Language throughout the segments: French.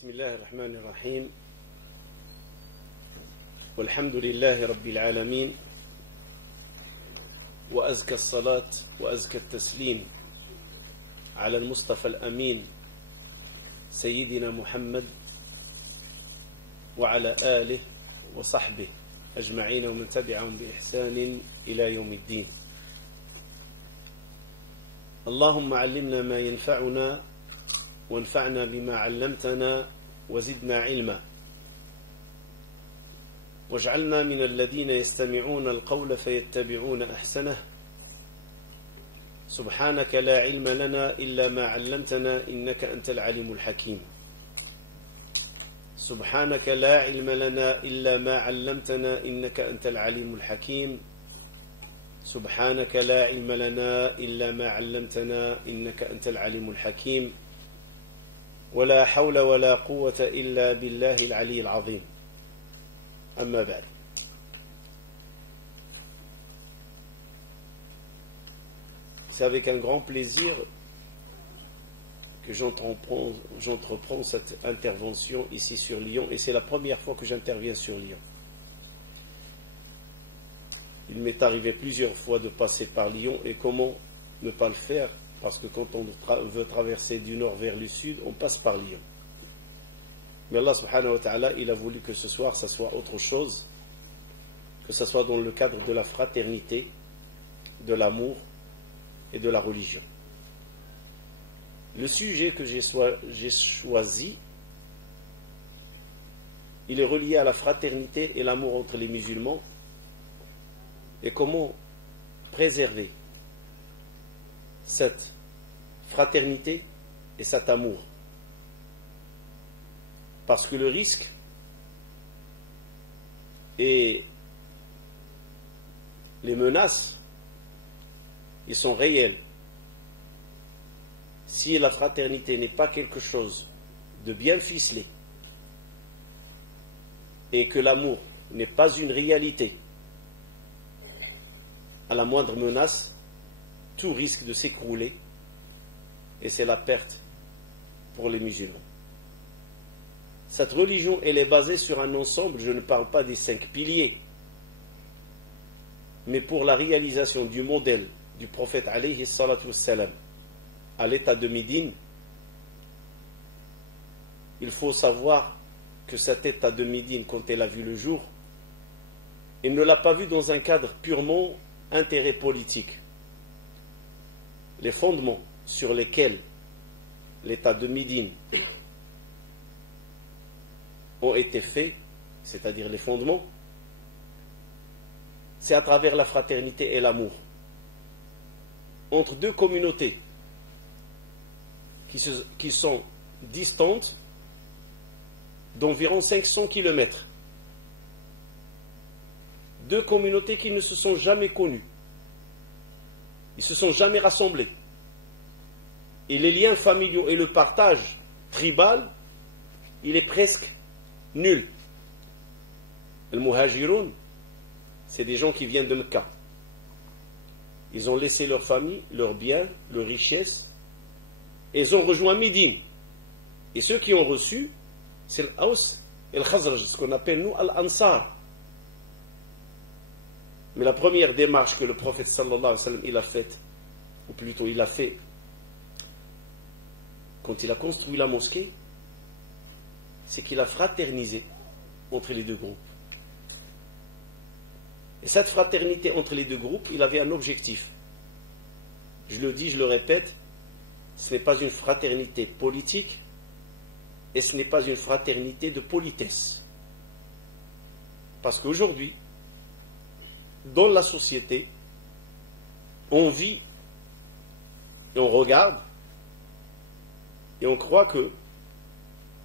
بسم الله الرحمن الرحيم والحمد لله رب العالمين وأزكى الصلاة وأزكى التسليم على المصطفى الأمين سيدنا محمد وعلى آله وصحبه أجمعين ومن تبعهم بإحسان إلى يوم الدين. اللهم علمنا ما ينفعنا وانفعنا بما علمتنا وزدنا علما واجعلنا من الذين يستمعون القول فيتبعون أحسنه. سبحانك لا علم لنا إلا ما علمتنا إنك أنت العليم الحكيم. سبحانك لا علم لنا إلا ما علمتنا إنك أنت العليم الحكيم. سبحانك لا علم لنا إلا ما علمتنا إنك أنت العليم الحكيم. ولا حول ولا قوة إلا بالله العلي العظيم. أما بعد. C'est avec un grand plaisir que j'entreprends cette intervention ici sur Lyon, et c'est la première fois que j'interviens sur Lyon. Il m'est arrivé plusieurs fois de passer par Lyon, et comment ne pas le faire, parce que quand on veut traverser du nord vers le sud, on passe par Lyon. Mais Allah subhanahu wa ta'ala, il a voulu que ce soir, ça soit autre chose, que ce soit dans le cadre de la fraternité, de l'amour et de la religion. Le sujet que j'ai choisi, il est relié à la fraternité et l'amour entre les musulmans, et comment préserver cette fraternité et cet amour. Parce que le risque et les menaces, ils sont réels. Si la fraternité n'est pas quelque chose de bien ficelé et que l'amour n'est pas une réalité, à la moindre menace, tout risque de s'écrouler, et c'est la perte pour les musulmans. Cette religion, elle est basée sur un ensemble, je ne parle pas des 5 piliers, mais pour la réalisation du modèle du prophète alayhi salatu wassalam à l'état de Médine, il faut savoir que cet état de Médine, quand elle a vu le jour, il ne l'a pas vu dans un cadre purement intérêt politique. Les fondements sur lesquels l'état de Médine ont été faits, c'est-à-dire les fondements, c'est à travers la fraternité et l'amour entre deux communautés qui sont distantes d'environ 500 km. Deux communautés qui ne se sont jamais connues. Ils ne se sont jamais rassemblés. Et les liens familiaux et le partage tribal, il est presque nul. Les Muhajiroun, c'est des gens qui viennent de Mecca. Ils ont laissé leur famille, leurs biens, leurs richesses, et ils ont rejoint Médine. Et ceux qui ont reçu, c'est l'Aus et le Khazraj, ce qu'on appelle nous Al-Ansar. Mais la première démarche que le prophète sallallahu alayhi wa sallam il a faite, ou plutôt il a fait quand il a construit la mosquée, c'est qu'il a fraternisé entre les deux groupes. Et cette fraternité entre les deux groupes, il avait un objectif. Je le dis, je le répète, ce n'est pas une fraternité politique et ce n'est pas une fraternité de politesse. Parce qu'aujourd'hui, dans la société, on vit et on regarde et on croit que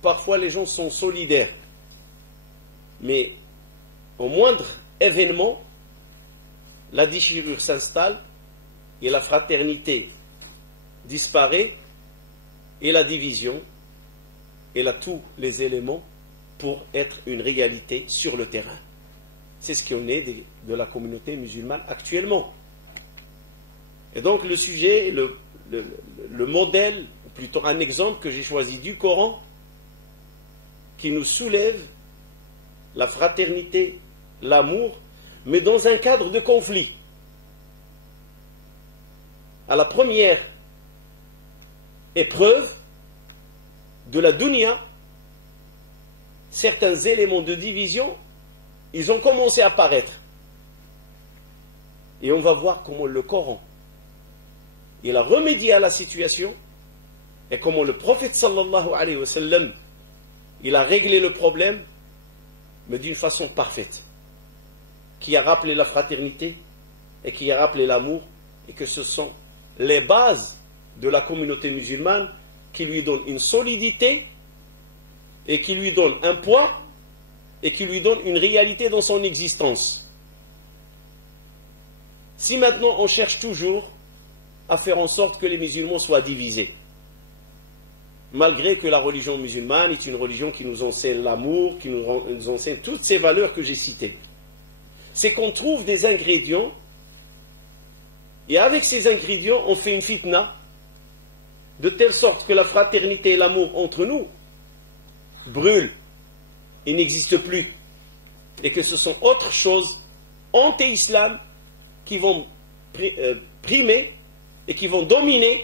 parfois les gens sont solidaires, mais au moindre événement, la déchirure s'installe et la fraternité disparaît et la division, elle a tous les éléments pour être une réalité sur le terrain. C'est ce qu'on est de la communauté musulmane actuellement. Et donc le sujet, le modèle, ou plutôt un exemple que j'ai choisi du Coran, qui nous soulève la fraternité, l'amour, mais dans un cadre de conflit. À la première épreuve de la dunya, certains éléments de division, ils ont commencé à apparaître. Et on va voir comment le Coran, il a remédié à la situation, et comment le prophète sallallahu alayhi wa sallam, il a réglé le problème, mais d'une façon parfaite, qui a rappelé la fraternité, et qui a rappelé l'amour, et que ce sont les bases de la communauté musulmane qui lui donnent une solidité, et qui lui donnent un poids, et qui lui donnent une réalité dans son existence. Si maintenant on cherche toujours à faire en sorte que les musulmans soient divisés, malgré que la religion musulmane est une religion qui nous enseigne l'amour, qui nous enseigne toutes ces valeurs que j'ai citées, c'est qu'on trouve des ingrédients, et avec ces ingrédients, on fait une fitna, de telle sorte que la fraternité et l'amour entre nous brûlent et n'existent plus, et que ce sont autre chose, anti-islam, qui vont primer, et qui vont dominer,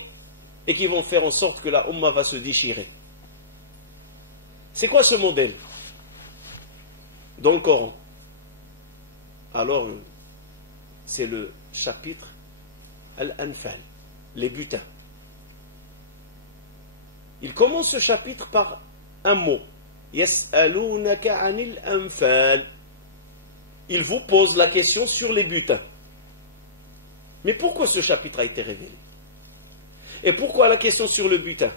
et qui vont faire en sorte que la Ummah va se déchirer. C'est quoi ce modèle dans le Coran? Alors, c'est le chapitre Al-Anfal, les butins. Il commence ce chapitre par un mot. Yas'alunaka anil anfal. Il vous pose la question sur les butins. Mais pourquoi ce chapitre a été révélé? Et pourquoi la question sur le butin?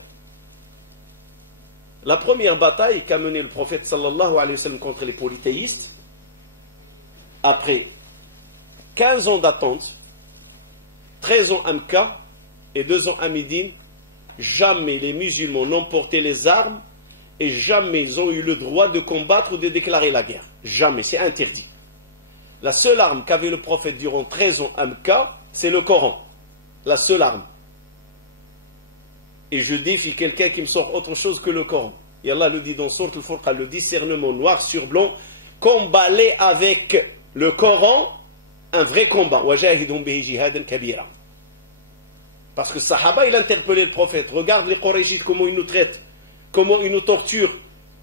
La première bataille qu'a menée le prophète sallallahu alayhi wa sallam contre les polythéistes, après 15 ans d'attente, 13 ans à Mecca et 2 ans à Médine, jamais les musulmans n'ont porté les armes et jamais ils ont eu le droit de combattre ou de déclarer la guerre. Jamais, c'est interdit. La seule arme qu'avait le prophète durant 13 ans à Mecca, c'est le Coran. La seule arme. Et je défie quelqu'un qui me sort autre chose que le Coran. Et Allah le dit dans Sourate Al-Furqan, le discernement noir sur blanc, combattez avec le Coran un vrai combat. Wajahidum bihi jihadan kabira. Parce que Sahaba, il interpellait le prophète. Regarde les Qurayshites, comment ils nous traitent, comment ils nous torturent,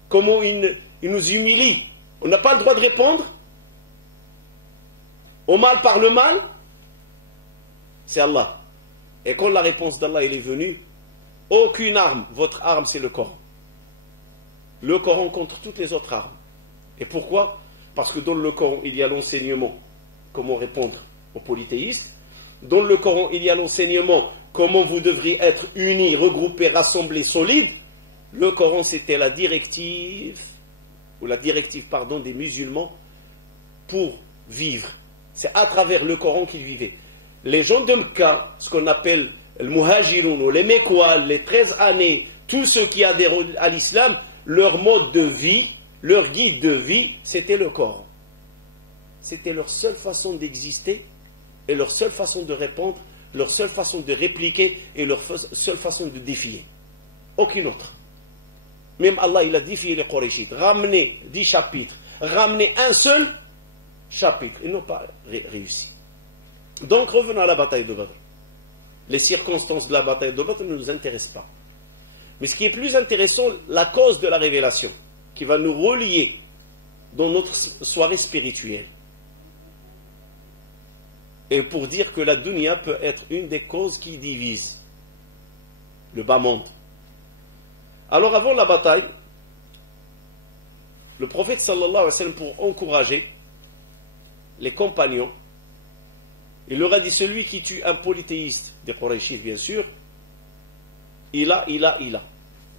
comment ils nous humilient. On n'a pas le droit de répondre au mal par le mal. C'est Allah. Et quand la réponse d'Allah est venue, aucune arme, votre arme c'est le Coran. Le Coran contre toutes les autres armes. Et pourquoi? Parce que dans le Coran, il y a l'enseignement, comment répondre aux polythéistes. Dans le Coran, il y a l'enseignement, comment vous devriez être unis, regroupés, rassemblés, solides. Le Coran, c'était la directive, des musulmans pour vivre. C'est à travers le Coran qu'ils vivaient. Les gens de Mecca, ce qu'on appelle le Muhajiroun, les Mekwa, les 13 années, tous ceux qui adhèrent à l'islam, leur mode de vie, leur guide de vie, c'était le Coran. C'était leur seule façon d'exister et leur seule façon de répondre, leur seule façon de répliquer et leur seule façon de défier. Aucune autre. Même Allah, il a défié les Qurayshites. Ramener 10 chapitres, ramener un seul chapitre. Ils n'ont pas réussi. Donc revenons à la bataille de Badr. Les circonstances de la bataille de Badr ne nous intéressent pas. Mais ce qui est plus intéressant, la cause de la révélation, qui va nous relier dans notre soirée spirituelle. Et pour dire que la dunya peut être une des causes qui divisent le bas monde. Alors avant la bataille, le prophète sallallahu alayhi wa sallam, pour encourager les compagnons, il leur a dit: celui qui tue un polythéiste, des Qurayshites bien sûr, il a.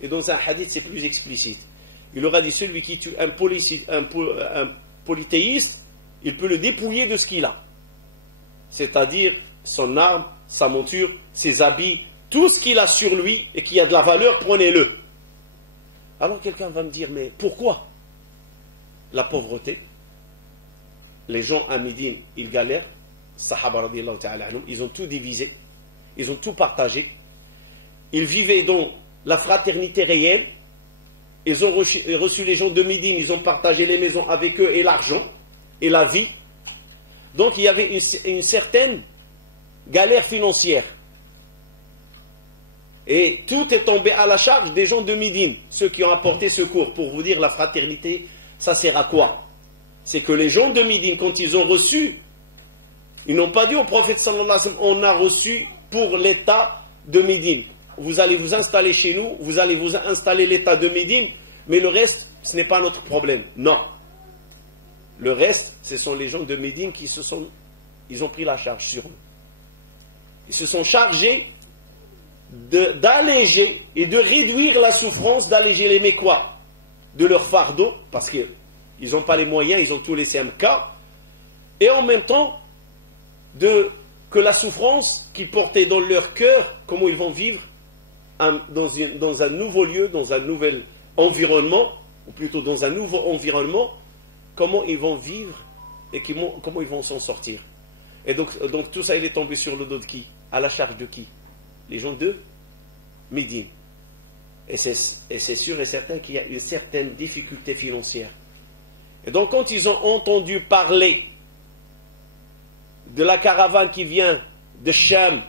Et dans un hadith c'est plus explicite. Il leur a dit: celui qui tue un polythéiste, il peut le dépouiller de ce qu'il a. C'est-à-dire son arme, sa monture, ses habits, tout ce qu'il a sur lui et qui a de la valeur, prenez-le. Alors quelqu'un va me dire: mais pourquoi? La pauvreté. Les gens à Médine, ils galèrent. Sahaba radiyallahu ta'ala anhum, ils ont tout divisé, ils ont tout partagé. Ils vivaient dans la fraternité réelle, ils ont reçu les gens de Médine, ils ont partagé les maisons avec eux et l'argent et la vie. Donc il y avait une certaine galère financière. Et tout est tombé à la charge des gens de Médine, ceux qui ont apporté secours. Pour vous dire, la fraternité, ça sert à quoi? C'est que les gens de Médine, quand ils ont reçu, ils n'ont pas dit au prophète sallallahu alayhi wa sallam, on a reçu pour l'état de Médine. Vous allez vous installer chez nous, vous allez vous installer l'état de Médine, mais le reste, ce n'est pas notre problème. Non. Le reste, ce sont les gens de Médine qui ils ont pris la charge sur eux. Ils se sont chargés d'alléger et de réduire la souffrance, d'alléger les Mécois de leur fardeau, parce qu'ils n'ont pas les moyens, ils ont tout laissé MK, et en même temps, que la souffrance qu'ils portaient dans leur cœur, comment ils vont vivre dans un nouveau lieu, dans un nouvel environnement, ou plutôt dans un nouveau environnement, comment ils vont vivre et comment ils vont s'en sortir. Et donc tout ça, il est tombé sur le dos de qui? À la charge de qui? Les gens de Médine. Et c'est sûr et certain qu'il y a une certaine difficulté financière. Et donc quand ils ont entendu parler de la caravane qui vient de Cham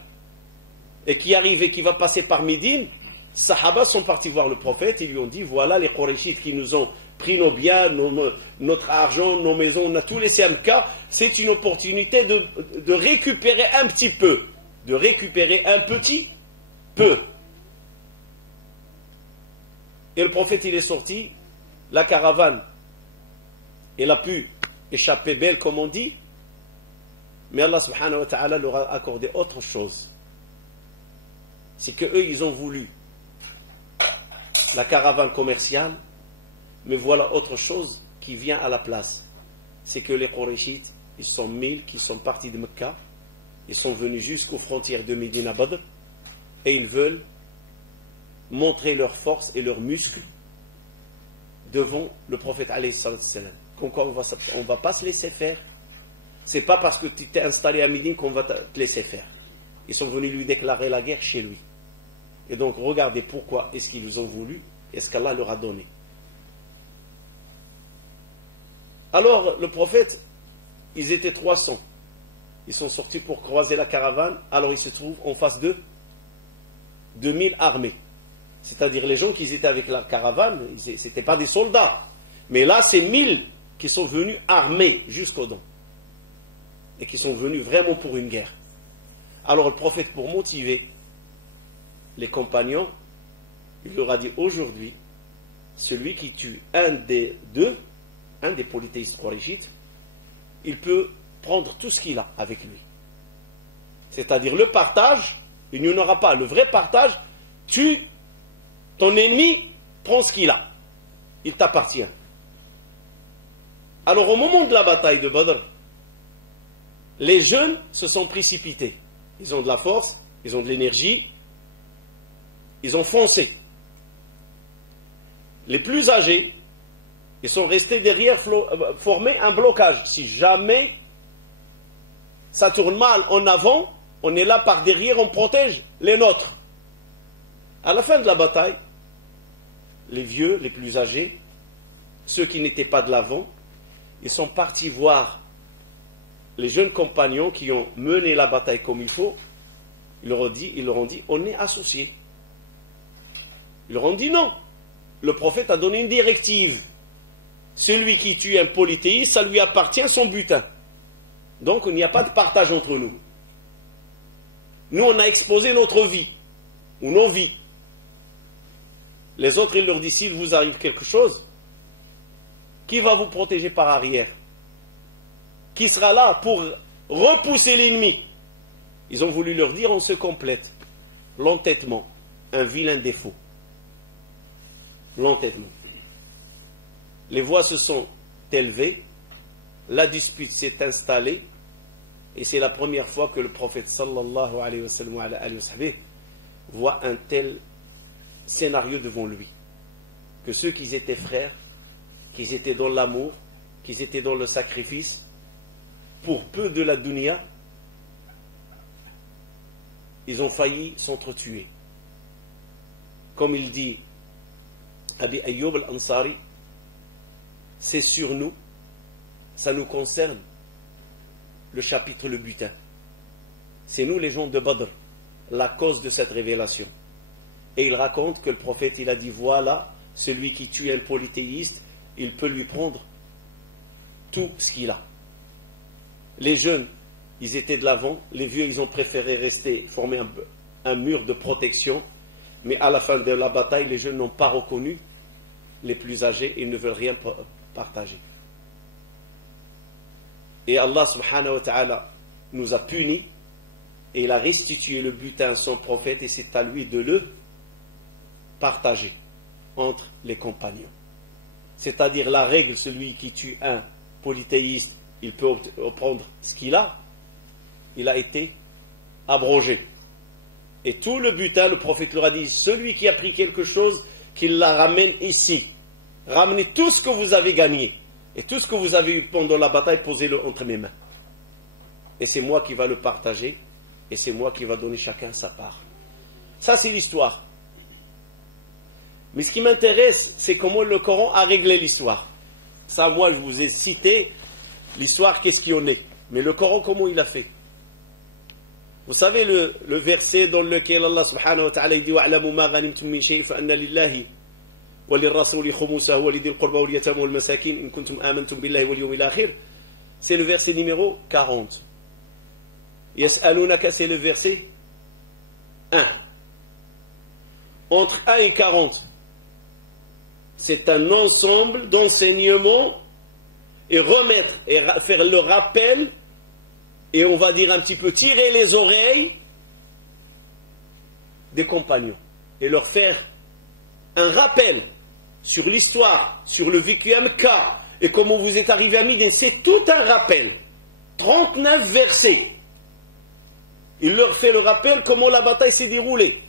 et qui arrive et qui va passer par Médine, Sahaba sont partis voir le prophète, ils lui ont dit, voilà les Qurayshites qui nous ont pris nos biens, notre argent, nos maisons, on a tout laissé MK, c'est une opportunité de récupérer un petit peu, de récupérer un petit peu. Et le prophète il est sorti, la caravane, elle a pu échapper belle comme on dit, mais Allah subhanahu wa ta'ala leur a accordé autre chose. C'est qu'eux ils ont voulu la caravane commerciale, mais voilà autre chose qui vient à la place. C'est que les Qurayshites, ils sont 1000 qui sont partis de Mecca, ils sont venus jusqu'aux frontières de Médine à Badr, et ils veulent montrer leur force et leurs muscles devant le prophète alayhi salam. Comme quoi on ne va pas se laisser faire. C'est pas parce que tu t'es installé à Médine qu'on va te laisser faire. Ils sont venus lui déclarer la guerre chez lui. Et donc regardez pourquoi est-ce qu'ils ont voulu et ce qu'Allah leur a donné. Alors le prophète, ils étaient 300. Ils sont sortis pour croiser la caravane. Alors ils se trouvent en face de 2000 armées. C'est-à-dire les gens qui étaient avec la caravane, ce n'étaient pas des soldats. Mais là, c'est 1000 qui sont venus armés jusqu'aux dents. Et qui sont venus vraiment pour une guerre. Alors le prophète, pour motiver les compagnons, il leur a dit aujourd'hui, celui qui tue un des polythéistes Qurayshites, il peut prendre tout ce qu'il a avec lui. C'est-à-dire le partage, il n'y en aura pas. Le vrai partage, tue ton ennemi, prends ce qu'il a. Il t'appartient. Alors au moment de la bataille de Badr, les jeunes se sont précipités. Ils ont de la force, ils ont de l'énergie, ils ont foncé. Les plus âgés, ils sont restés derrière, former un blocage. Si jamais ça tourne mal en avant, on est là par derrière, on protège les nôtres. À la fin de la bataille, les vieux, les plus âgés, ceux qui n'étaient pas de l'avant, ils sont partis voir les jeunes compagnons qui ont mené la bataille comme il faut. Ils leur ont dit, on est associés. Ils leur ont dit non. Le prophète a donné une directive. Celui qui tue un polythéiste, ça lui appartient son butin. Donc il n'y a pas de partage entre nous. Nous, on a exposé notre vie, ou nos vies. Les autres, il leur dit, s'il vous arrive quelque chose, qui va vous protéger par arrière? Qui sera là pour repousser l'ennemi? Ils ont voulu leur dire, on se complète. L'entêtement, un vilain défaut. L'entêtement. Les voix se sont élevées, la dispute s'est installée, et c'est la première fois que le prophète sallallahu alayhi wa sallam voit un tel scénario devant lui. Que ceux qui étaient frères, qui étaient dans l'amour, qui étaient dans le sacrifice, pour peu de la dunya, ils ont failli s'entretuer. Comme il dit Abi Ayyub al-Ansari, c'est sur nous, ça nous concerne, le chapitre le butin. C'est nous les gens de Badr, la cause de cette révélation. Et il raconte que le prophète, il a dit, voilà, celui qui tue un polythéiste, il peut lui prendre tout ce qu'il a. Les jeunes, ils étaient de l'avant, les vieux, ils ont préféré rester, former un mur de protection, mais à la fin de la bataille, les jeunes n'ont pas reconnu les plus âgés et ils ne veulent rien partager. Et Allah subhanahu wa ta'ala nous a punis et il a restitué le butin à son prophète et c'est à lui de le partager entre les compagnons. C'est-à-dire la règle, celui qui tue un polythéiste, il peut prendre ce qu'il a, il a été abrogé. Et tout le butin, le prophète leur a dit, celui qui a pris quelque chose, qu'il la ramène ici. Ramenez tout ce que vous avez gagné. Et tout ce que vous avez eu pendant la bataille, posez-le entre mes mains. Et c'est moi qui va le partager. Et c'est moi qui va donner chacun sa part. Ça, c'est l'histoire. Mais ce qui m'intéresse, c'est comment le Coran a réglé l'histoire. Ça, moi, je vous ai cité l'histoire, qu'est-ce qu'il y en est. Mais le Coran, comment il a fait? Vous savez le verset dans lequel Allah subhanahu wa ta'ala dit وَاعْلَمُوا مَا غَنِمْتُم مِّن شَيْءٍ فَأَنَّ لِلَّهِ وَلِلرَّسُولِ خُمُسَهُ وَلِذِي الْقُرْبَى وَالْيَتَامَى وَالْمَسَاكِينِ إِن كُنتُمْ آمَنتُم بِاللَّهِ وَالْيَوْمِ الْآخِرِ. C'est le verset numéro 40. يَسْأَلُونَكَ, c'est le verset 1. Entre 1 et 40, c'est un ensemble d'enseignements et remettre et faire le rappel et on va dire un petit peu tirer les oreilles des compagnons et leur faire un rappel sur l'histoire, sur le vécu MK et comment vous êtes arrivé à Médine. C'est tout un rappel. 39 versets. Il leur fait le rappel comment la bataille s'est déroulée.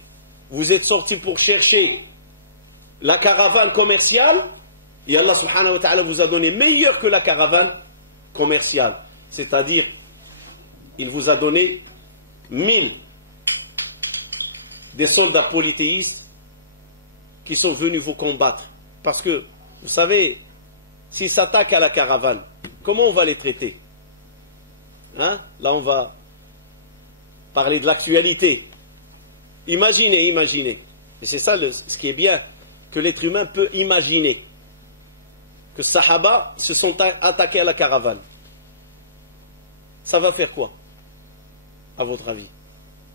Vous êtes sortis pour chercher la caravane commerciale et Allah subhanahu wa ta'ala vous a donné meilleur que la caravane commerciale. C'est-à-dire, il vous a donné 1000 des soldats polythéistes qui sont venus vous combattre. Parce que, vous savez, s'ils s'attaquent à la caravane, comment on va les traiter? Hein? Là, on va parler de l'actualité. Imaginez. Et c'est ça ce qui est bien, que l'être humain peut imaginer. Que Sahaba se sont attaqués à la caravane. Ça va faire quoi, à votre avis?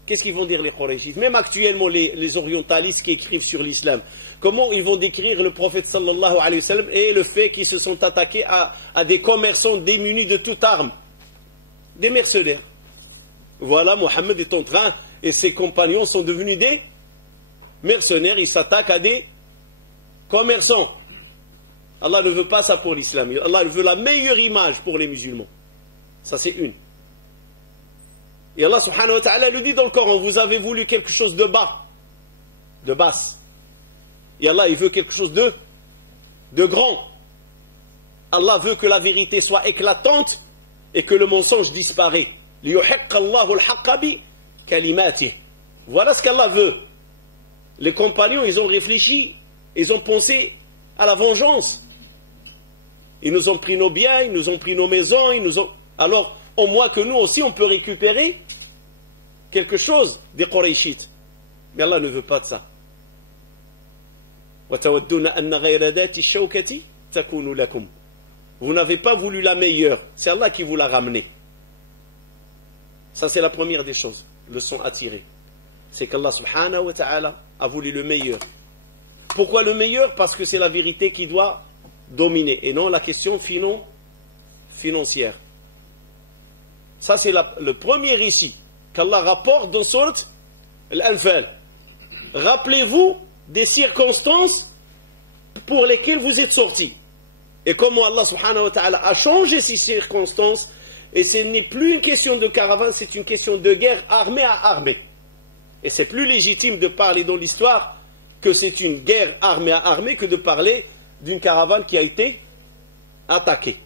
Qu'est-ce qu'ils vont dire les Qurayshites? Même actuellement, les orientalistes qui écrivent sur l'islam, comment ils vont décrire le prophète sallallahu alayhi wa sallam et le fait qu'ils se sont attaqués à des commerçants démunis de toute arme, des mercenaires. Voilà, Mohammed est en train, et ses compagnons sont devenus des mercenaires, ils s'attaquent à des commerçants. Allah ne veut pas ça pour l'islam. Allah veut la meilleure image pour les musulmans. Ça, c'est une. Et Allah subhanahu wa ta'ala le dit dans le Coran, vous avez voulu quelque chose de bas, de basse. Et Allah, il veut quelque chose de grand. Allah veut que la vérité soit éclatante et que le mensonge disparaît. Voilà ce qu'Allah veut. Les compagnons, ils ont réfléchi, ils ont pensé à la vengeance. Ils nous ont pris nos biens, ils nous ont pris nos maisons, alors, au moins que nous aussi, on peut récupérer quelque chose des Qurayshites. Mais Allah ne veut pas de ça. Vous n'avez pas voulu la meilleure. C'est Allah qui vous l'a ramenée. Ça, c'est la première des choses. Leçon à tirer. C'est qu'Allah subhanahu wa ta'ala a voulu le meilleur. Pourquoi le meilleur? Parce que c'est la vérité qui doit dominer et non la question financière. Ça, c'est le premier récit qu'Allah rapporte dans Surat Al-Anfal. Rappelez-vous des circonstances pour lesquelles vous êtes sortis. Et comment Allah subhanahu wa ta'ala a changé ces circonstances. Et ce n'est plus une question de caravane, c'est une question de guerre armée à armée. Et c'est plus légitime de parler dans l'histoire que c'est une guerre armée à armée que de parler d'une caravane qui a été attaquée.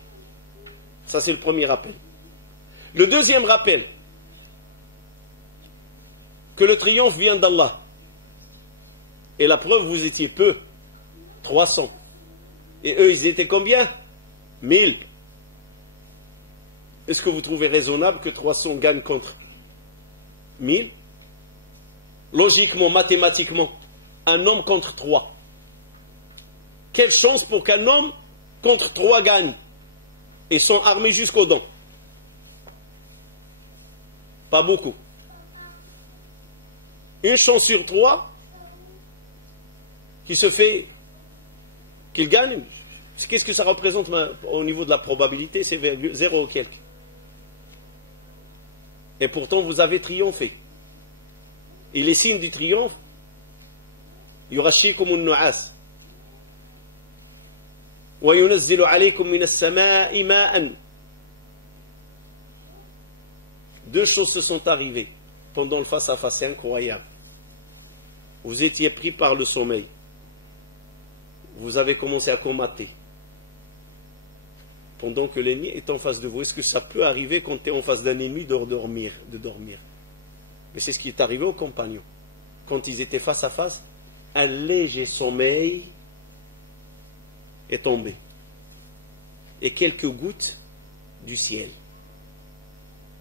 Ça, c'est le premier rappel. Le deuxième rappel, que le triomphe vient d'Allah. Et la preuve, vous étiez peu. 300. Et eux, ils étaient combien? 1000. Est-ce que vous trouvez raisonnable que 300 gagnent contre 1000? Logiquement, mathématiquement, un homme contre 3. Quelle chance pour qu'un homme contre 3 gagne et sont armés jusqu'aux dents? Pas beaucoup. Une chance sur 3 qui se fait qu'il gagne. Qu'est-ce que ça représente au niveau de la probabilité? C'est 0 ou quelque. Et pourtant, vous avez triomphé. Et les signes du triomphe, يغشيكم النعاس وينزل عليكم من السماء ماء. Deux choses se sont arrivées pendant le face-à-face, c'est incroyable. Vous étiez pris par le sommeil. Vous avez commencé à comater. Pendant que l'ennemi est en face de vous. Est-ce que ça peut arriver quand tu es en face d'un ennemi de dormir? Mais c'est ce qui est arrivé aux compagnons. Quand ils étaient face à face, un léger sommeil est tombé. Et quelques gouttes du ciel.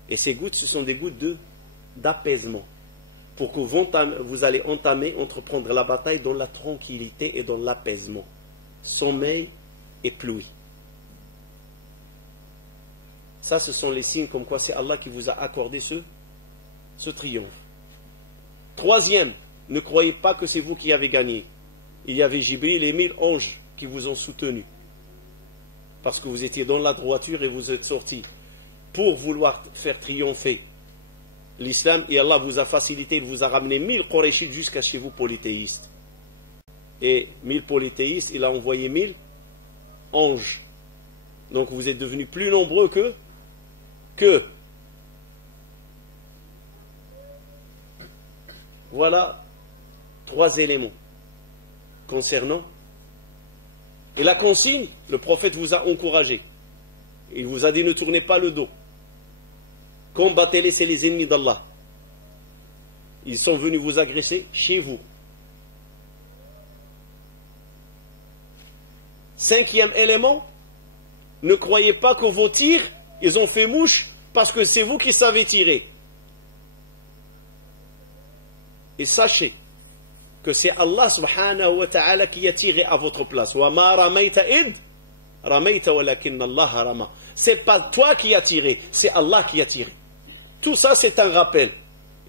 Et ces gouttes, ce sont des gouttes d'apaisement. Pour que vous allez entreprendre la bataille dans la tranquillité et dans l'apaisement. Sommeil et pluie. Ça, ce sont les signes comme quoi c'est Allah qui vous a accordé ce triomphe. Troisième, ne croyez pas que c'est vous qui avez gagné. Il y avait Jibril et 1000 anges qui vous ont soutenu. Parce que vous étiez dans la droiture et vous êtes sortis pour vouloir faire triompher l'islam. Et Allah vous a facilité, il vous a ramené 1000 Qurayshites jusqu'à chez vous polythéistes. Et 1000 polythéistes, il a envoyé 1000 anges. Donc vous êtes devenus plus nombreux que. Voilà 3 éléments concernant. Et la consigne, le prophète vous a encouragé. Il vous a dit ne tournez pas le dos. Combattez-les, c'est les ennemis d'Allah. Ils sont venus vous agresser chez vous. 5e élément, ne croyez pas que vos tirs, ils ont fait mouche parce que c'est vous qui savez tirer. Et sachez que c'est Allah subhanahu wa ta'ala qui a tiré à votre place. Wa ma ramaita id ramaita walakin Allah rama. C'est pas toi qui as tiré, c'est Allah qui a tiré. Tout ça c'est un rappel.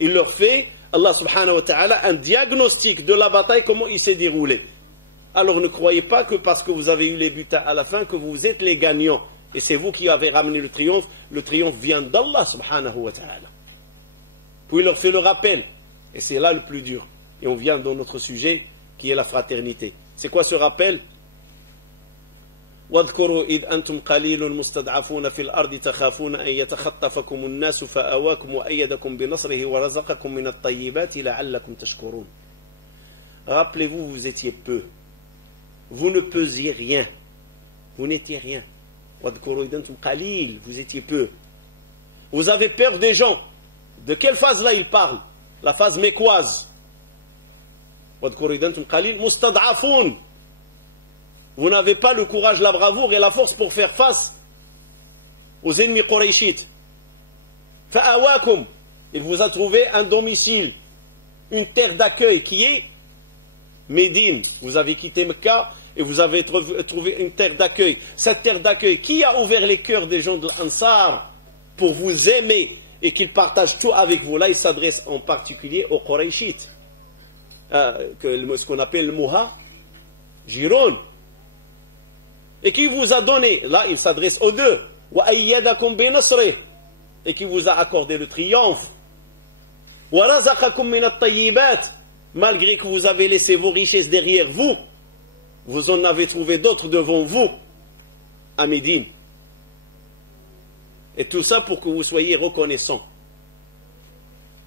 Il leur fait, Allah subhanahu wa ta'ala, un diagnostic de la bataille, comment il s'est déroulé. Alors ne croyez pas que parce que vous avez eu les butins à la fin que vous êtes les gagnants. Et c'est vous qui avez ramené le triomphe. Le triomphe vient d'Allah subhanahu wa ta'ala. Puis il leur fait le rappel. Et c'est là le plus dur. Et on vient dans notre sujet qui est la fraternité. C'est quoi ce rappel? واذكروا إذ أنتم قليل مستضعفون في الأرض تخافون أن يتخطفكم الناس فآواكم وأيدكم بنصره ورزقكم من الطيبات لعلكم تشكرون. Rappelez-vous, vous étiez peu. Vous ne pesiez rien. Vous n'étiez rien. واذكروا إذ أنتم قليل, vous étiez peu. Vous avez peur des gens. De quelle phase là il parle? La phase mécoise. واذكروا إذ أنتم قليل مستضعفون. Vous n'avez pas le courage, la bravoure et la force pour faire face aux ennemis Qurayshites. Fa'awakum, il vous a trouvé un domicile, une terre d'accueil qui est Médine. Vous avez quitté Mecca et vous avez trouvé une terre d'accueil. Cette terre d'accueil, qui a ouvert les cœurs des gens de l'Ansar pour vous aimer et qu'ils partagent tout avec vous? Là, il s'adresse en particulier aux Qurayshites, ce qu'on appelle le Muhajiroun. Et qui vous a donné, là il s'adresse aux deux, et qui vous a accordé le triomphe, malgré que vous avez laissé vos richesses derrière vous, vous en avez trouvé d'autres devant vous, à Médine. Et tout ça pour que vous soyez reconnaissants.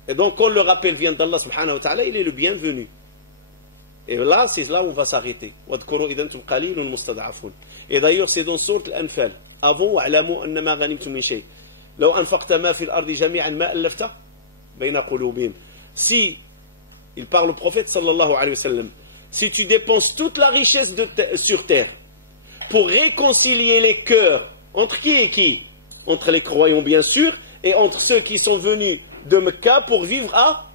Et donc quand le rappel vient d'Allah subhanahu wa ta'ala, il est le bienvenu. Et là, c'est là où on va s'arrêter. Et d'ailleurs, c'est dans sourate Al-Anfal. Avant, wa'lamu annama ghanimtum min shay. Law anfaqta ma fil ardi jami'an ma allafta bayna qulubihim. Si, il parle au prophète sallallahu alayhi wa sallam, si tu dépenses toute la richesse sur terre pour réconcilier les cœurs, entre qui et qui? Entre les croyants bien sûr, et entre ceux qui sont venus de Mecca pour vivre à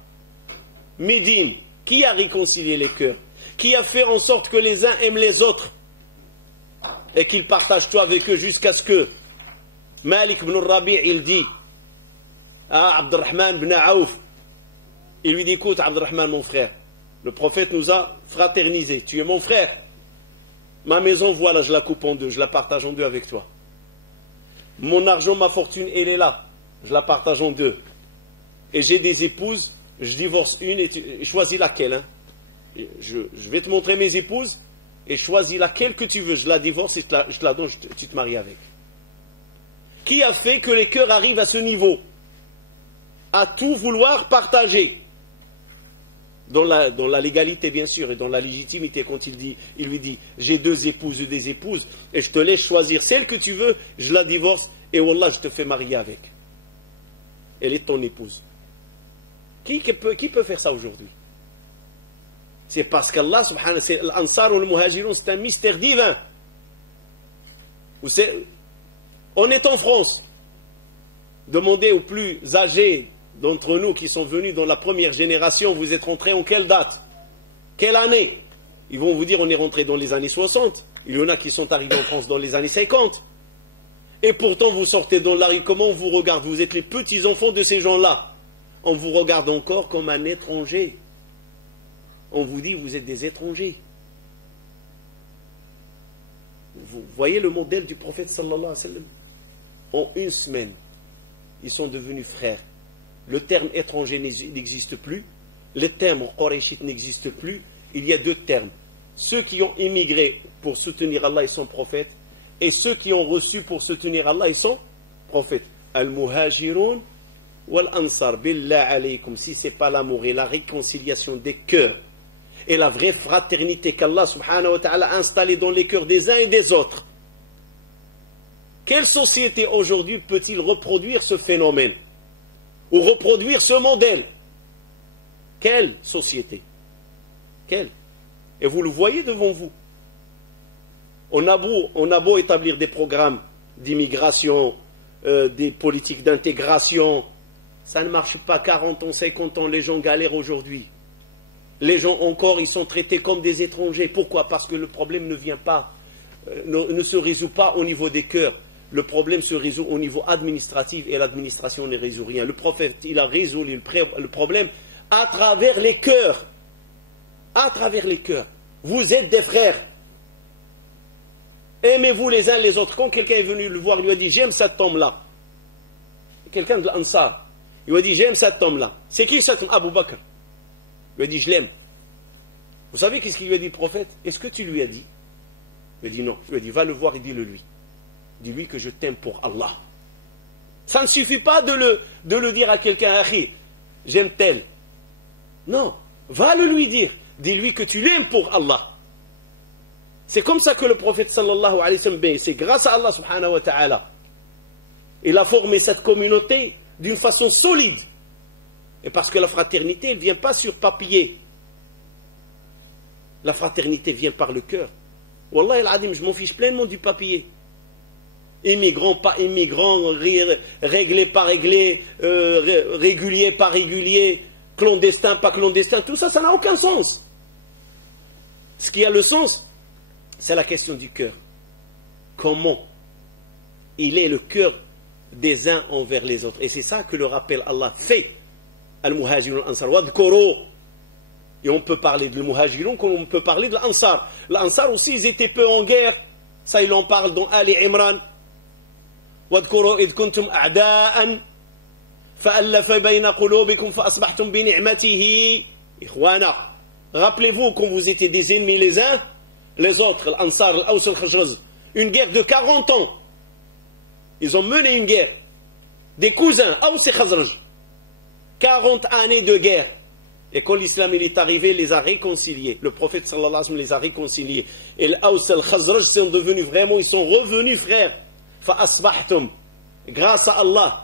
Médine. Qui a réconcilié les cœurs? Qui a fait en sorte que les uns aiment les autres et qu'ils partagent tout avec eux jusqu'à ce que Malik ibn Rabi' il dit à Abdurrahman ibn Aouf, il lui dit: écoute Abdurrahman mon frère, le prophète nous a fraternisés, tu es mon frère, ma maison voilà je la coupe en deux, je la partage en deux avec toi, mon argent, ma fortune elle est là, je la partage en deux, et j'ai des épouses, je divorce une et tu choisis laquelle, hein? Je vais te montrer mes épouses et choisis laquelle que tu veux, je la divorce et je te la donne, tu te maries avec. Qui a fait que les cœurs arrivent à ce niveau, à tout vouloir partager, dans la légalité bien sûr et dans la légitimité, quand il lui dit j'ai deux épouses ou des épouses et je te laisse choisir celle que tu veux, je la divorce et wallah je te fais marier avec, elle est ton épouse. Qui peut faire ça aujourd'hui? C'est parce qu'Allah subhanahu wa ta'ala, l'Ansar ou le Muhajirun, c'est un mystère divin. On est en France, demandez aux plus âgés d'entre nous qui sont venus dans la première génération, vous êtes rentrés en quelle date? Quelle année? Ils vont vous dire on est rentré dans les années 60. Il y en a qui sont arrivés en France dans les années 50. Et pourtant vous sortez dans la rue, comment on vous regarde? Vous êtes les petits enfants de ces gens-là. On vous regarde encore comme un étranger. On vous dit vous êtes des étrangers. Vous voyez le modèle du prophète sallallahu alayhi wa sallam? En une semaine, ils sont devenus frères. Le terme étranger n'existe plus. Le terme Qurayshite n'existe plus. Il y a deux termes. Ceux qui ont émigré pour soutenir Allah et son prophète, et ceux qui ont reçu pour soutenir Allah et son prophète. Al-Muhajirun wal-Ansar. Billah alaykum. Si ce n'est pas l'amour et la réconciliation des cœurs, et la vraie fraternité qu'Allah subhanahu wa ta'ala a installée dans les cœurs des uns et des autres, quelle société aujourd'hui peut-il reproduire ce phénomène ou reproduire ce modèle? Quelle société? Quelle? Et vous le voyez devant vous. On a beau établir des programmes d'immigration, des politiques d'intégration, ça ne marche pas. 40 ans, 50 ans, les gens galèrent aujourd'hui. Les gens encore, ils sont traités comme des étrangers. Pourquoi? Parce que le problème ne vient pas, ne se résout pas au niveau des cœurs. Le problème se résout au niveau administratif et l'administration ne résout rien. Le prophète, il a résolu le problème à travers les cœurs. À travers les cœurs. Vous êtes des frères. Aimez-vous les uns les autres. Quand quelqu'un est venu le voir, il lui a dit j'aime cet homme-là. Quelqu'un de l'Ansar. Il lui a dit j'aime cet homme-là. C'est qui cet homme? Abu Bakr. Il lui a dit je l'aime. Vous savez qu'est-ce qu'il lui a dit le prophète? Est-ce que tu lui as dit? Il lui a dit non. Il lui a dit va le voir et dis-le lui. Dis-lui que je t'aime pour Allah. Ça ne suffit pas de le dire à quelqu'un, Akhi, j'aime tel. Non, va le lui dire. Dis-lui que tu l'aimes pour Allah. C'est comme ça que le prophète sallallahu alayhi wa sallam, c'est grâce à Allah subhanahu wa ta'ala, il a formé cette communauté d'une façon solide. Et parce que la fraternité, elle ne vient pas sur papier. La fraternité vient par le cœur. Wallah al-adim, je m'en fiche pleinement du papier. Immigrant, pas immigrant, réglé, pas réglé, régulier, pas régulier, clandestin, pas clandestin, tout ça, ça n'a aucun sens. Ce qui a le sens, c'est la question du cœur. Comment il est le cœur des uns envers les autres. Et c'est ça que le rappel Allah fait. Al-Muhajirun al-Ansar. Wadkoro. Et on peut parler de Al-Muhajirun comme on peut parler de l'Ansar. L'Ansar aussi, ils étaient peu en guerre. Ça, il en parle dans Ali Imran. واذكروا إذ كنتم أعداء فألف بين قلوبكم فأصبحتم بنعمته إخوانا. Rappelez-vous quand vous étiez des ennemis les uns les autres, l'Ansar, l'Aws, al-Khajraz, une guerre de 40 ans. Ils ont mené une guerre. Des cousins, Aws et Khazraj. 40 années de guerre. Et quand l'islam est arrivé, il les a réconciliés. Le prophète sallallahu alayhi wa sallam les a réconciliés. Et l'Aws et al-Khazraj sont devenus vraiment, ils sont revenus frères. فأصبحتم, grâce à Allah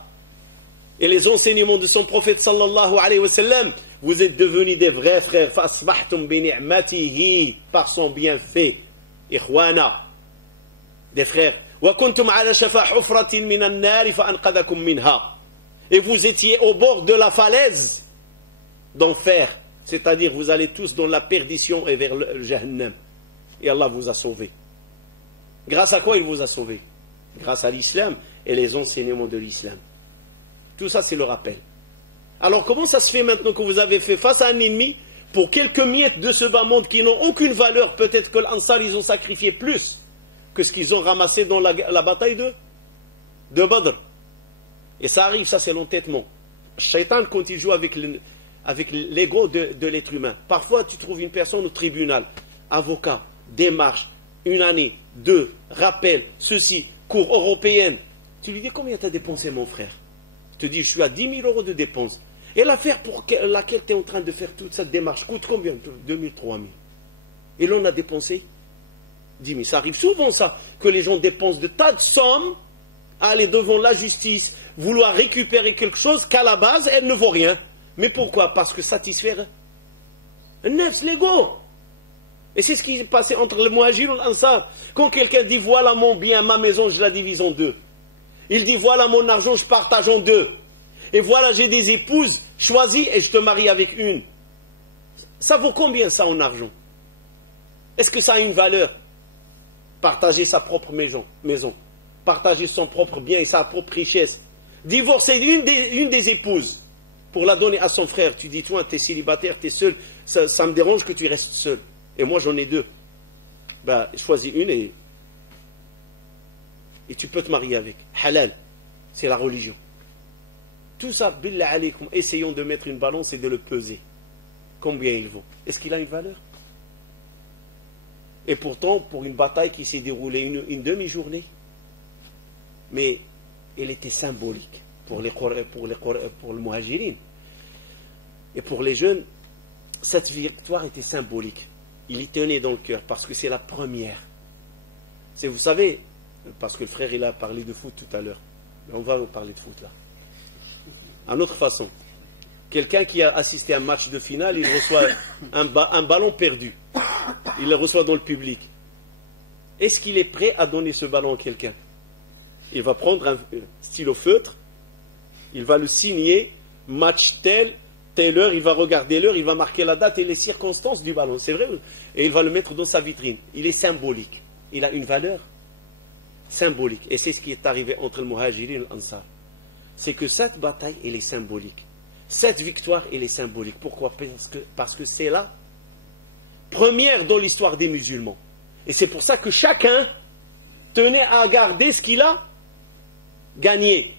et les enseignements de son prophète sallallahu alayhi wa sallam, Vous êtes devenus des vrais frères. فَأَصْبَحْتُمْ بِنِعْمَتِهِ par son bienfait. إخوانا, des frères. وَكُنْتُمْ عَلَى شَفَا حُفْرَةٍ مِنَ النَّارِ فَأَنْقَذَكُمْ مِنْهَا. Et vous étiez au bord de la falaise d'enfer. C'est-à-dire, vous allez tous dans la perdition et vers le Jahannam. Et Allah vous a sauvés. Grâce à quoi il vous a sauvés? Grâce à l'islam et les enseignements de l'islam. Tout ça, c'est le rappel. Alors, comment ça se fait maintenant que vous avez fait face à un ennemi pour quelques miettes de ce bas monde qui n'ont aucune valeur? Peut-être que l'Ansar, ils ont sacrifié plus que ce qu'ils ont ramassé dans la bataille de Badr. Et ça arrive, ça c'est l'entêtement. Shaitan, quand il joue avec l'ego de l'être humain, parfois tu trouves une personne au tribunal, avocat, démarche, 1 année, 2, rappel, ceci, cours européenne. Tu lui dis combien tu as dépensé mon frère? Il te dit je suis à 10 000 euros de dépenses. Et l'affaire pour laquelle tu es en train de faire toute cette démarche coûte combien? 2 000, 3 000. Et l'on a dépensé 10 000. Ça arrive souvent ça, que les gens dépensent de tas de sommes à aller devant la justice, vouloir récupérer quelque chose qu'à la base, elle ne vaut rien. Mais pourquoi? Parce que satisfaire un nefs, l'ego. Et c'est ce qui est passé entre le muhajir et l'Ansar. Quand quelqu'un dit voilà mon bien, ma maison, je la divise en 2. Il dit voilà mon argent, je partage en 2. Et voilà, j'ai des épouses, choisis et je te marie avec une. Ça vaut combien ça en argent? Est-ce que ça a une valeur? Partager sa propre maison. Partager son propre bien et sa propre richesse. Divorcer une des épouses pour la donner à son frère. Tu dis, toi, tu es célibataire, tu es seul, ça me dérange que tu restes seul. Et moi, j'en ai 2. Ben, choisis une et tu peux te marier avec. Halal, c'est la religion. Tout ça, billah alaykum, essayons de mettre une balance et de le peser. Combien il vaut? Est-ce qu'il a une valeur? Et pourtant, pour une bataille qui s'est déroulée une demi-journée, mais elle était symbolique pour le muhajirin. Et pour les jeunes, cette victoire était symbolique. Il y tenait dans le cœur parce que c'est la première. Vous savez, parce que le frère il a parlé de foot tout à l'heure. On va parler de foot là. À autre façon, quelqu'un qui a assisté à un match de finale, il reçoit un ballon perdu. Il le reçoit dans le public. Est-ce qu'il est prêt à donner ce ballon à quelqu'un? Il va prendre un stylo feutre, il va le signer, match telle heure, il va regarder l'heure, il va marquer la date et les circonstances du ballon, c'est vrai, et il va le mettre dans sa vitrine. Il est symbolique, il a une valeur symbolique. Et c'est ce qui est arrivé entre le muhajirin et l'Ansar. C'est que cette bataille, elle est symbolique. Cette victoire, elle est symbolique. Pourquoi? Parce que c'est la première dans l'histoire des musulmans. Et c'est pour ça que chacun tenait à garder ce qu'il a gagné.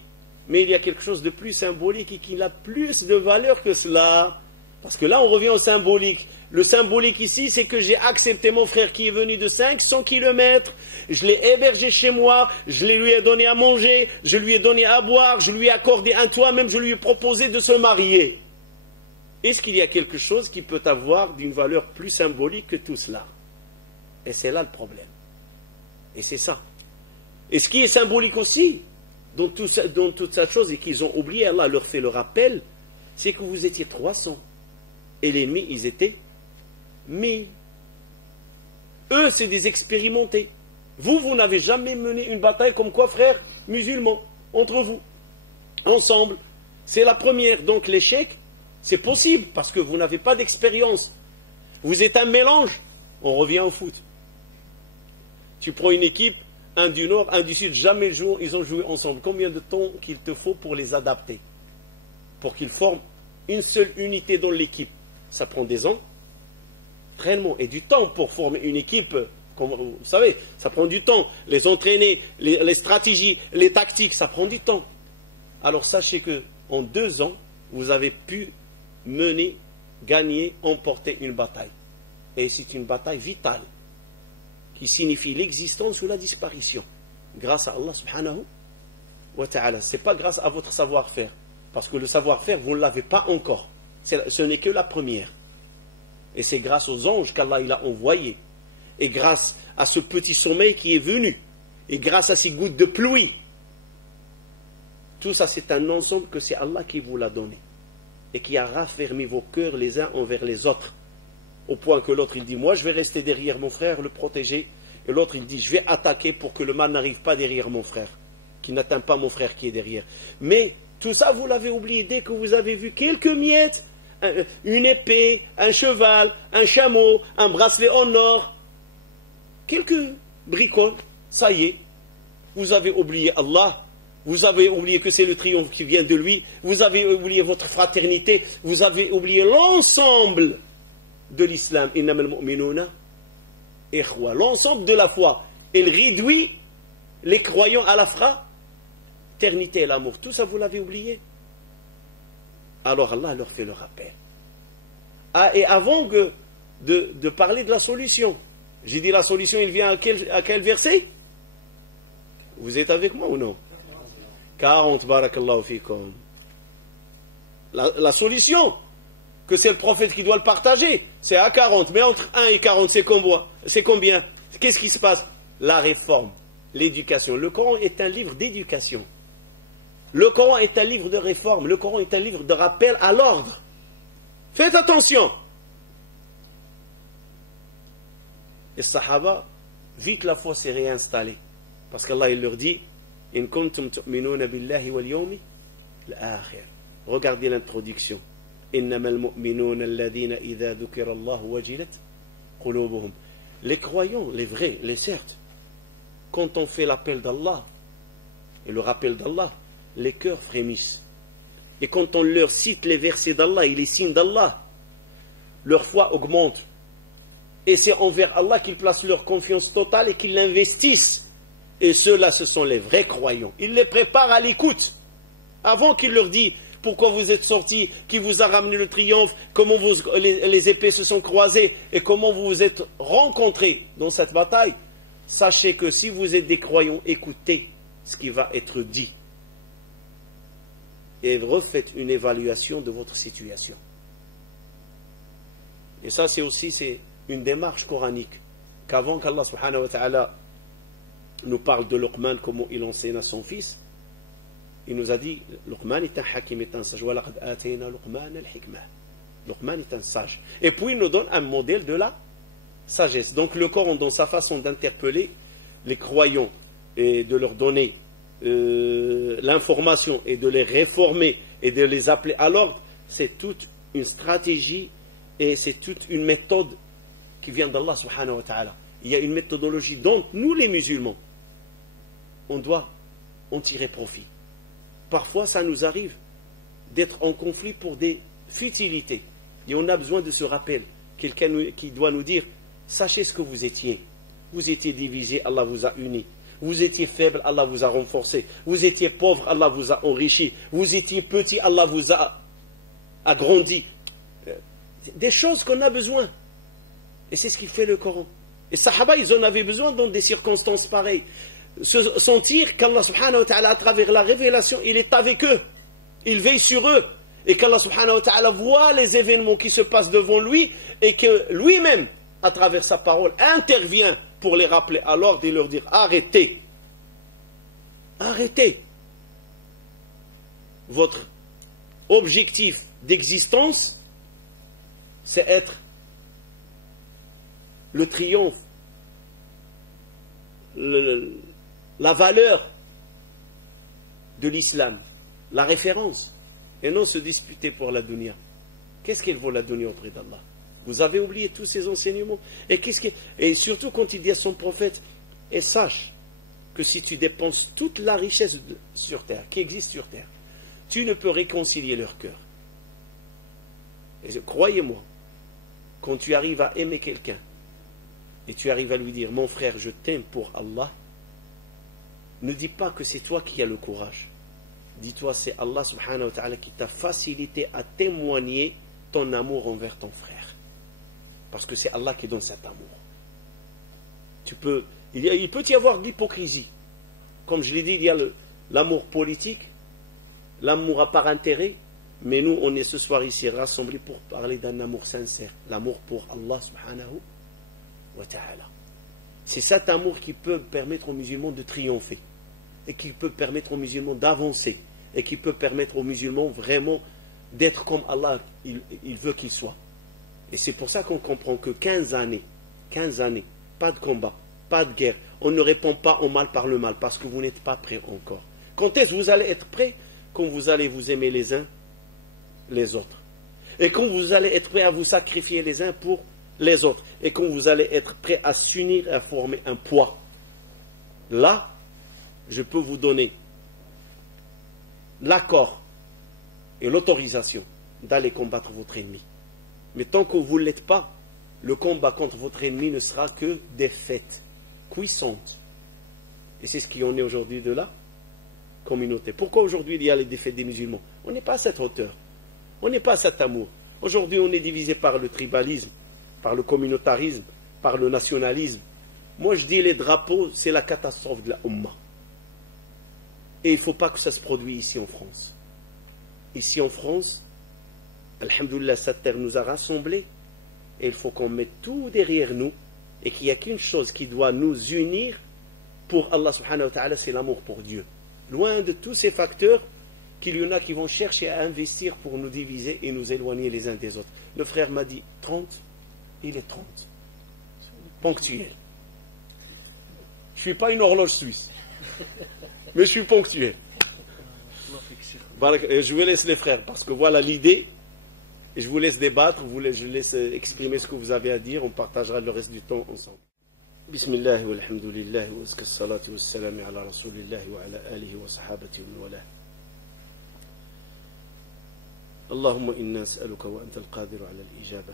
Mais il y a quelque chose de plus symbolique et qui a plus de valeur que cela. Parce que là, on revient au symbolique. Le symbolique ici, c'est que j'ai accepté mon frère qui est venu de 500 kilomètres, je l'ai hébergé chez moi, je lui ai donné à manger, je lui ai donné à boire, je lui ai accordé un toit, même je lui ai proposé de se marier. Est-ce qu'il y a quelque chose qui peut avoir d'une valeur plus symbolique que tout cela? Et c'est là le problème. Et c'est ça. Et ce qui est symbolique aussi, dans toute cette chose, et qu'ils ont oublié, Allah leur fait le rappel, c'est que vous étiez 300. Et l'ennemi, ils étaient 1000. Eux, c'est des expérimentés. Vous n'avez jamais mené une bataille comme quoi, frères musulmans, entre vous, ensemble. C'est la première. Donc l'échec, c'est possible, parce que vous n'avez pas d'expérience. Vous êtes un mélange. On revient au foot. Tu prends une équipe, un du Nord, un du Sud, jamais le jour, ils ont joué ensemble. Combien de temps qu'il te faut pour les adapter? Pour qu'ils forment une seule unité dans l'équipe. Ça prend des ans, réellement, et du temps pour former une équipe. Comme vous savez, ça prend du temps. Les entraîner, les stratégies, les tactiques, ça prend du temps. Alors sachez que en 2 ans, vous avez pu mener, gagner, emporter une bataille. Et c'est une bataille vitale qui signifie l'existence ou la disparition. Grâce à Allah subhanahu wa ta'ala. Ce n'est pas grâce à votre savoir-faire. Parce que le savoir-faire, vous ne l'avez pas encore. Ce n'est que la première. Et c'est grâce aux anges qu'Allah il a envoyés. Et grâce à ce petit sommeil qui est venu. Et grâce à ces gouttes de pluie. Tout ça, c'est un ensemble que c'est Allah qui vous l'a donné. et qui a raffermi vos cœurs les uns envers les autres. Au point que l'autre il dit, moi je vais rester derrière mon frère, le protéger. Et l'autre il dit, je vais attaquer pour que le mal n'arrive pas derrière mon frère, qui n'atteint pas mon frère qui est derrière. Mais tout ça vous l'avez oublié dès que vous avez vu quelques miettes, une épée, un cheval, un chameau, un bracelet en or, quelques bricoles, ça y est, vous avez oublié Allah, vous avez oublié que c'est le triomphe qui vient de lui, vous avez oublié votre fraternité, vous avez oublié l'ensemble de l'islam. Innamal mu'minuna ikhwa, l'ensemble de la foi. Il réduit les croyants à la fraternité et l'amour. Tout ça vous l'avez oublié. Alors Allah leur fait le rappel. Ah, et avant de parler de la solution, j'ai dit la solution, il vient à quel verset? Vous êtes avec moi ou non? 40, barakallahu fikum. La solution, que c'est le prophète qui doit le partager, c'est à 40. Mais entre 1 et 40, c'est combien? Qu'est-ce qui se passe? La réforme, l'éducation. Le Coran est un livre d'éducation. Le Coran est un livre de réforme. Le Coran est un livre de rappel à l'ordre. Faites attention. Et Sahaba, vite la foi s'est réinstallée. Parce qu'Allah il leur dit, In kuntum tu'minuna billahi wal yawmi al-akhir. Regardez l'introduction. Innamal mu'minuna alladhina idha dhukira Allah wajilat qulubuhum. Les croyants, les vrais, les certes, quand on fait l'appel d'Allah et le rappel d'Allah, les cœurs frémissent. Et quand on leur cite les versets d'Allah et les signes d'Allah, leur foi augmente. Et c'est envers Allah qu'ils placent leur confiance totale et qu'ils l'investissent. Et ceux-là, ce sont les vrais croyants. Il les prépare à l'écoute. Avant qu'il leur dise pourquoi vous êtes sortis, qui vous a ramené le triomphe, comment les épées se sont croisées et comment vous vous êtes rencontrés dans cette bataille. Sachez que si vous êtes des croyants, écoutez ce qui va être dit. Et refaites une évaluation de votre situation. Et ça, c'est une démarche coranique. Qu'avant qu'Allah subhanahu wa ta'ala nous parle de Luqman, comment il enseigne à son fils, il nous a dit, Luqman est un hakim, est un sage. Luqman est un sage. Et puis il nous donne un modèle de la sagesse. Donc le Coran, dans sa façon d'interpeller les croyants et de leur donner l'information et de les réformer et de les appeler à l'ordre, c'est toute une stratégie et c'est toute une méthode qui vient d'Allah subhanahu wa ta'ala. Il y a une méthodologie dont nous les musulmans, on doit en tirer profit. Parfois ça nous arrive d'être en conflit pour des futilités et on a besoin de ce rappel. Quelqu'un qui doit nous dire, sachez ce que vous étiez divisé, Allah vous a unis. Vous étiez faible, Allah vous a renforcé. Vous étiez pauvre, Allah vous a enrichi. Vous étiez petit, Allah vous a agrandi. Des choses qu'on a besoin. Et c'est ce qu'il fait le Coran. Et Sahaba, ils en avaient besoin dans des circonstances pareilles. Se sentir qu'Allah subhanahu wa ta'ala, à travers la révélation, il est avec eux. Il veille sur eux. Et qu'Allah subhanahu wa ta'ala voit les événements qui se passent devant lui et que lui-même, à travers sa parole, intervient pour les rappeler à l'ordre et leur dire arrêtez. Arrêtez. Votre objectif d'existence, c'est être le triomphe, la valeur de l'islam, la référence, et non se disputer pour la dunya. Qu'est-ce qu'elle vaut la dunya auprès d'Allah? Vous avez oublié tous ces enseignements. Et surtout quand il dit à son prophète, et sache que si tu dépenses toute la richesse sur terre, qui existe sur terre, tu ne peux réconcilier leur cœur. Et croyez-moi, quand tu arrives à aimer quelqu'un, et tu arrives à lui dire, mon frère, je t'aime pour Allah, ne dis pas que c'est toi qui as le courage. Dis-toi, c'est Allah subhanahu wa ta'ala qui t'a facilité à témoigner ton amour envers ton frère. Parce que c'est Allah qui donne cet amour. Il peut y avoir de l'hypocrisie. Comme je l'ai dit, il y a l'amour politique, l'amour à part intérêt, mais nous, on est ce soir ici rassemblés pour parler d'un amour sincère. L'amour pour Allah subhanahu wa ta'ala. C'est cet amour qui peut permettre aux musulmans de triompher. Et qui peut permettre aux musulmans d'avancer. Et qui peut permettre aux musulmans vraiment d'être comme Allah il veut qu'il soit. Et c'est pour ça qu'on comprend que 15 années, pas de combat, pas de guerre, on ne répond pas au mal par le mal, parce que vous n'êtes pas prêts encore. Quand est-ce que vous allez être prêts? Quand vous allez vous aimer les uns les autres. Et quand vous allez être prêts à vous sacrifier les uns pour les autres. Et quand vous allez être prêts à s'unir et à former un poids. Là, je peux vous donner l'accord et l'autorisation d'aller combattre votre ennemi. Mais tant que vous ne l'êtes pas, le combat contre votre ennemi ne sera que défaite puissante. Et c'est ce qui en est aujourd'hui de la communauté. Pourquoi aujourd'hui il y a les défaites des musulmans? On n'est pas à cette hauteur. On n'est pas à cet amour. Aujourd'hui on est divisé par le tribalisme, par le communautarisme, par le nationalisme. Moi je dis les drapeaux, c'est la catastrophe de la Ummah. Et il ne faut pas que ça se produise ici en France. Ici en France, alhamdoulilah, cette terre nous a rassemblés. Et il faut qu'on mette tout derrière nous. Et qu'il n'y a qu'une chose qui doit nous unir pour Allah subhanahu wa ta'ala, c'est l'amour pour Dieu. Loin de tous ces facteurs qu'il y en a qui vont chercher à investir pour nous diviser et nous éloigner les uns des autres. Le frère m'a dit 30, il est 30. Ponctuel. Je ne suis pas une horloge suisse. Mais je suis ponctuel. Je vous laisse les frères, parce que voilà l'idée. Et je vous laisse débattre, je laisse exprimer ce que vous avez à dire. On partagera le reste du temps ensemble. Bismillah wa alhamdulillah wa azka salatu wa salam ala rasulillah wa ala alihi wa sahabati wa wala. اللهم إنا نسألك وأنت القادر على الإجابة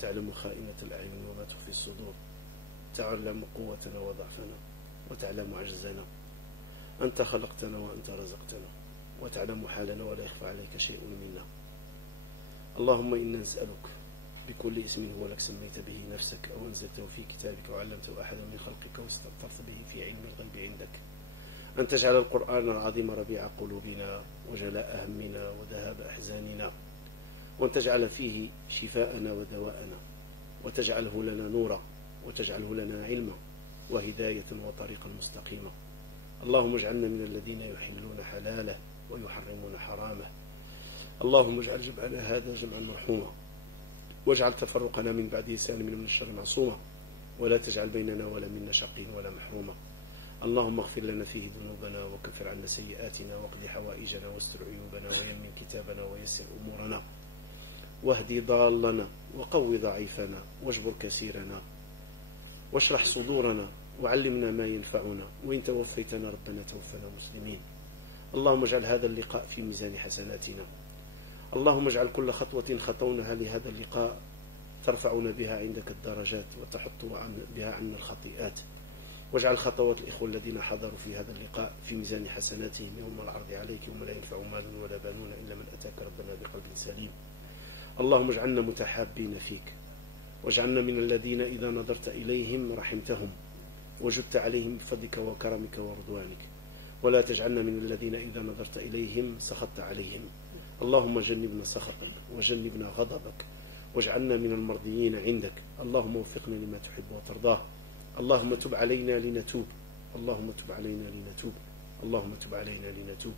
تعلم خائنة الأعين وما تخفي الصدور تعلم قوتنا وضعفنا وتعلم عجزنا أنت خلقتنا وأنت رزقتنا وتعلم حالنا ولا يخفى عليك شيء منا اللهم إنا نسألك بكل اسم هو لك سميت به نفسك أو أنزلته في كتابك وعلمته أحدا من خلقك واستغفرت به في علم الغيب عندك أن تجعل القرآن العظيم ربيع قلوبنا وجلاء همنا وذهاب أحزاننا وأن تجعل فيه شفاءنا ودواءنا وتجعله لنا نورا وتجعله لنا علما وهداية وطريقا مستقيما اللهم اجعلنا من الذين يحلون حلاله ويحرمون حرامه اللهم اجعل جمعنا هذا جمعا مرحوما واجعل تفرقنا من بعده سالمين من الشر معصوما ولا تجعل بيننا ولا منا شقيا ولا محروما اللهم اغفر لنا فيه ذنوبنا وكفر عنا سيئاتنا واقض حوائجنا واستر عيوبنا ويمن كتابنا ويسر أمورنا واهدي ضالنا وقو ضعيفنا واجبر كسيرنا واشرح صدورنا وعلمنا ما ينفعنا وإن توفيتنا ربنا توفنا مسلمين اللهم اجعل هذا اللقاء في ميزان حسناتنا اللهم اجعل كل خطوة خطونها لهذا اللقاء ترفعنا بها عندك الدرجات وتحط بها عنا الخطيئات واجعل خطوات الإخوة الذين حضروا في هذا اللقاء في ميزان حسناتهم يوم العرض عليك يوم لا ينفع مال ولا بنون إلا من أتاك ربنا بقلب سليم اللهم اجعلنا متحابين فيك واجعلنا من الذين إذا نظرت إليهم رحمتهم وجدت عليهم بفضلك وكرمك ورضوانك ولا تجعلنا من الذين إذا نظرت إليهم سخطت عليهم اللهم جنبنا سخطك وجنبنا غضبك واجعلنا من المرضيين عندك اللهم وفقنا لما تحب وترضاه اللهم تب علينا لنتوب اللهم تب علينا لنتوب اللهم تب علينا لنتوب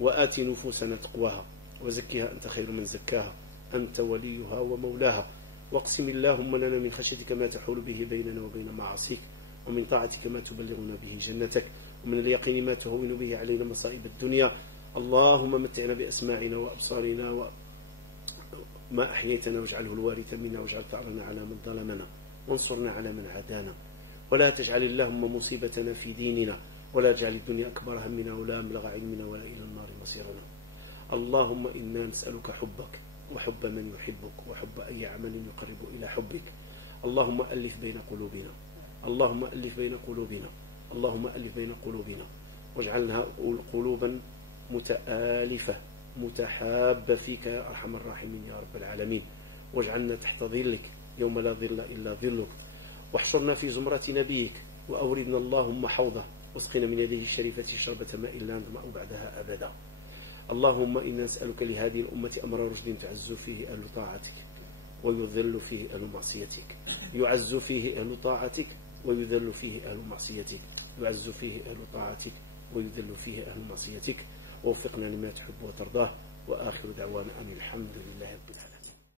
وآت نفوسنا تقواها وزكها أنت خير من زكاها أنت وليها ومولاها واقسم اللهم لنا من خشيتك ما تحول به بيننا وبين معاصيك ومن طاعتك ما تبلغنا به جنتك ومن اليقين ما تهون به علينا مصائب الدنيا اللهم متعنا بأسماعنا وأبصارنا وما أحييتنا واجعله الوارث منا واجعل ثأرنا على من ظلمنا وانصرنا على من عادانا ولا تجعل اللهم مصيبتنا في ديننا ولا تجعل الدنيا أكبر همنا ولا مبلغ علمنا ولا إلى النار مصيرنا اللهم إنا نسألك حبك وحب من يحبك وحب أي عمل يقرب إلى حبك اللهم ألف بين قلوبنا اللهم ألف بين قلوبنا اللهم ألف بين قلوبنا واجعلها قلوبا متآلفة متحابة فيك يا أرحم الراحمين يا رب العالمين واجعلنا تحت ظلك يوم لا ظل إلا ظلك واحشرنا في زمرة نبيك وأوردنا اللهم حوضه واسقنا من يده الشريفة شربة ماء لا نظمأ بعدها أبدا اللهم إنا نسألك لهذه الأمة أمر رشد تعز فيه أهل طاعتك ويذل فيه أهل معصيتك يعز فيه أهل طاعتك ويذل فيه أهل معصيتك يعز فيه أهل طاعتك ويذل فيه أهل معصيتك ووفقنا لما تحب وترضاه Wa akhiru da'wana anil hamdulillahi rabbil alamin.